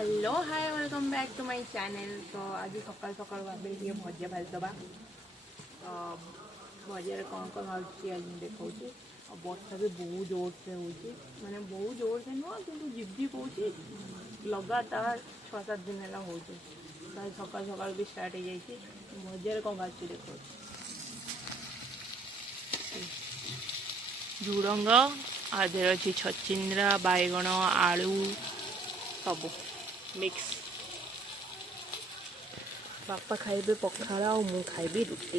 Hello hi welcome back to my channel. तो आज सकाल सकाल भाभी ये भजा भाजदबा। तो भजार कौन कौन आज देखा वर्षा भी बहुत जोर से हो माने बहुत जोर से नुह कि झिपझिप हो लगातार 6-7 दिन है हो सकाल सकाल भी स्टार्ट हो जाए। भजार कौन भाजी देखा झुड़ंग आधे अच्छी छचिंद्रा बैगण आलू सब मिक्स। बापा खाइबे पखाड़ और मु खाइबी रुटी।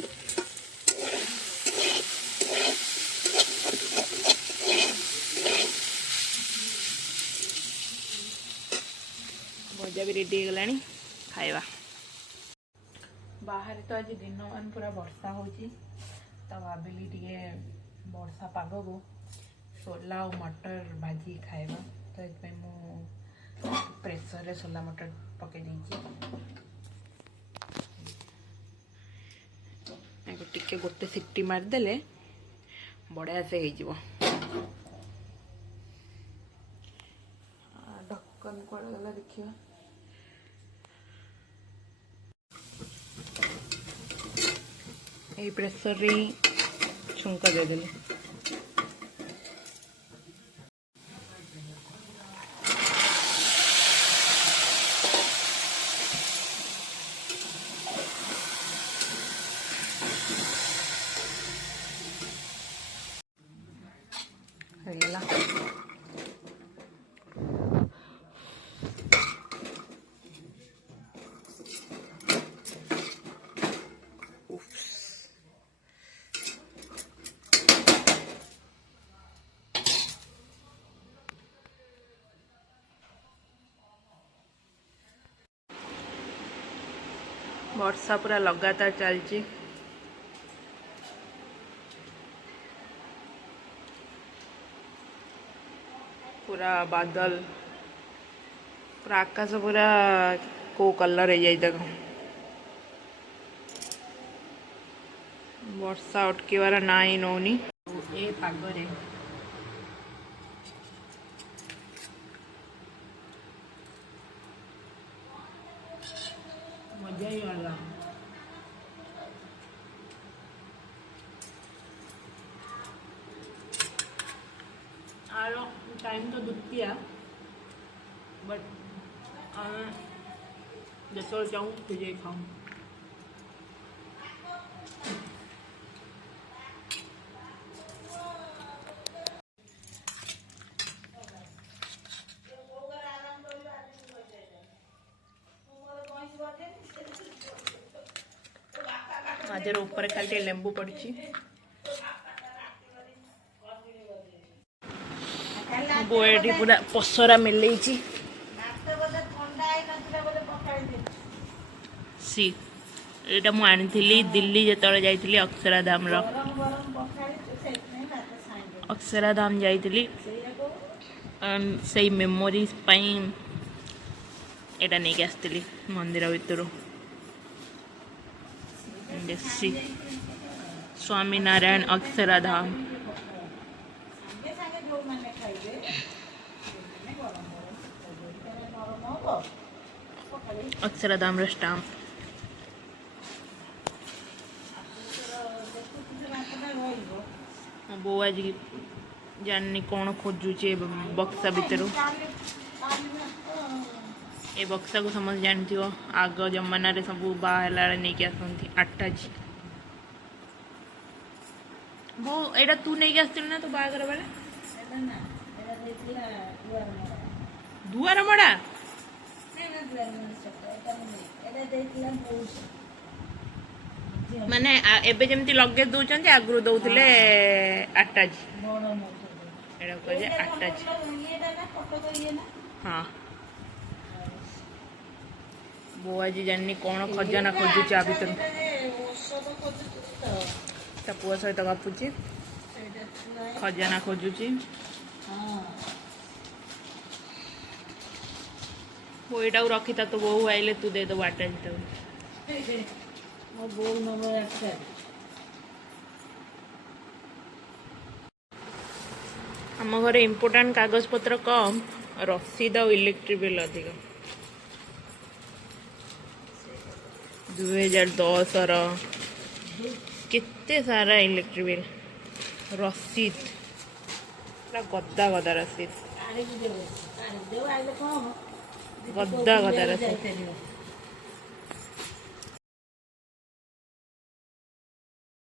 भजा भी रेडी हो गलानी खाइबा। बाहर तो आज दिन मान पूरा वर्षा होची तो भाविली टे वर्षा पाग को सोला और मटर भाजी खाइबा। तो ये प्रेसर रे सोला मटर पके टिके गोटे सिटी मारदेले बढ़िया से हो ढक्कन कड़े गला देखिए। यही प्रेसर रे छुंका देदेले। वर्षा पूरा लगातार चलची। पूरा बादल पूरा आकाश पूरा को कलर हो जाए तक वर्षा अटकीबार ना ही नौनी। ए पागरे मजा ही अलग। आर टाइम तो दुतिया बट जो चाहूँ तुझे खाऊँ। आज ऊपर खाली लेंबू पड़ी बोएटी पूरा पसरा मिलई सी एटा मु आनी दिल्ली जतले जाइली अक्षराधाम अक्षराधाम जाइली से मेमोरीज एटा नहीं आसती मंदिर भितर देसी स्वामी नारायण अक्षराधाम। अक्षराधाम स्टाम्प बो आज जानी कौन खोजुचे बक्सा भितर। ए बक्सा को समझ जानती हो आग जमाना रे सब बाहला नहीं कि आसती आटाजी वो एटा तू नहीं आसती ना तो बागर बेले दुआर मड़ा माने एबे जेमती लगे दउचंती आगरु दउथिले आटाजी एटा कहे आटाजी। हाँ वो आज जानी कौन खजाना खोजुचे आ भर ता पुआ सहित गपुची खजाना खोजुची। वो एटा रखी था तो बहु आइले तू दे दो आटाजी आम घर इम्पोर्टाट कागज पत्र कम रसीद और इलेक्ट्रिक बिल अधिक। 2010 केते सारा इलेक्ट्रिक बिल रसीद पूरा गदा गदा रसीद गदा गदा रसीद